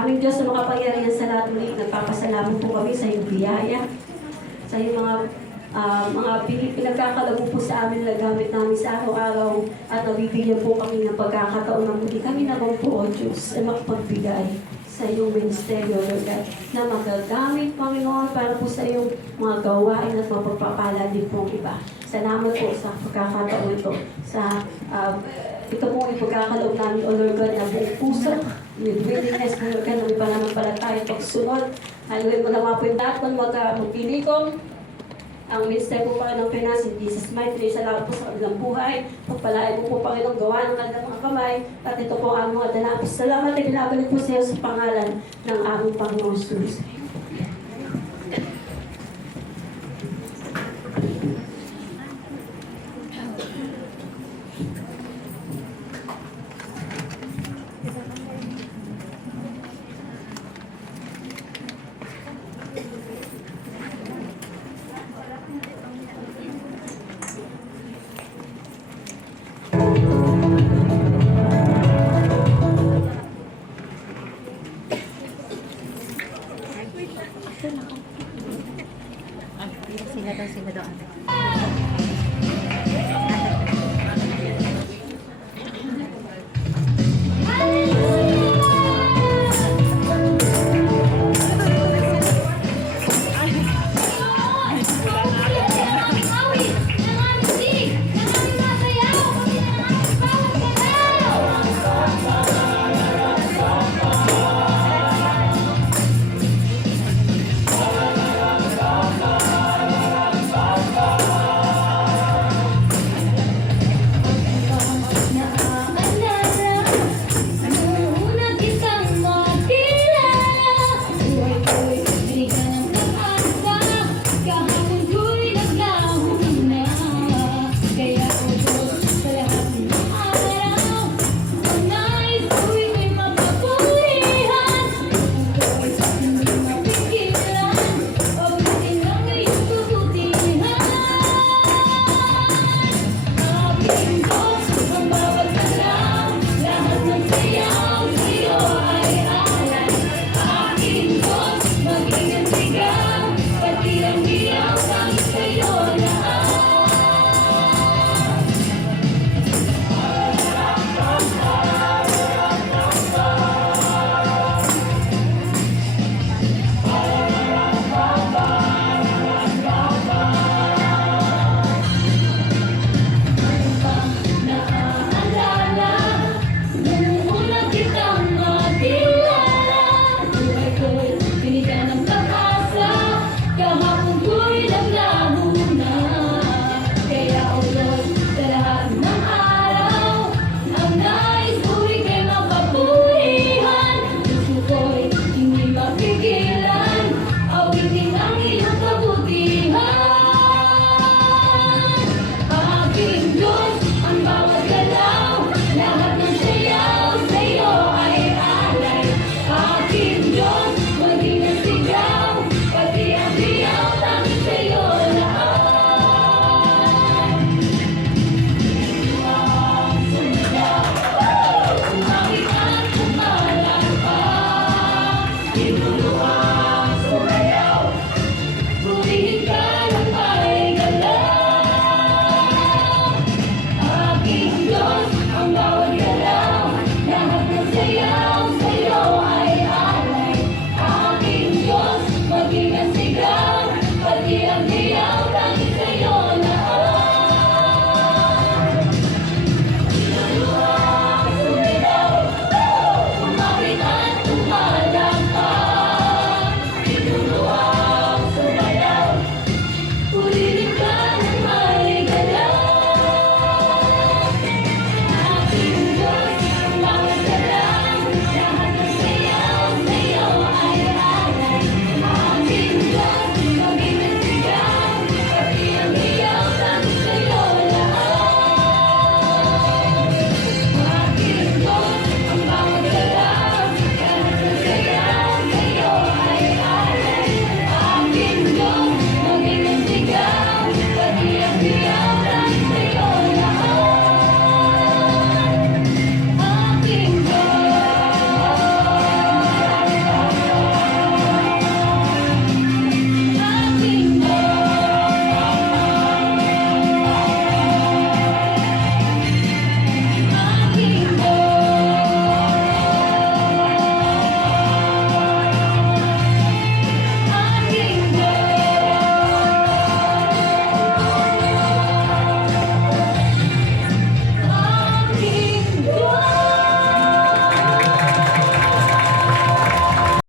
Aming Diyos na makapangyarihan sa lahat, muli nagpapasalamat po kami sa iyong biyaya, sa iyong mga pinagkakalago po sa amin na gamit namin sa araw-araw at nabibigyan po kami ng pagkakataon na muli kami naman po, O Diyos, ay makipagbigay sa iyong ministeryo, Lord God, na magagamit, Panginoon, para po sa iyong mga gawain at mapagpapala din po ang iba. Salamat po sa pagkakataon ito. Ito po yung pagkakaloob namin, O Lord God, na buong puso, with willingness, O Lord God, na may pananampalataya, pagsunod. Haluin mo naman po yung lahat ng magpilikom. Ang minister po Panginoong Pinas, in Jesus' mighty name, salamat po sa kanilang buhay. Pagpalain mo po Panginoong gawa ng kanilang mga kamay. At ito po ang mga dalangin. Salamat at binabalik po sa iyo sa pangalan ng aming Panginoong Jesus.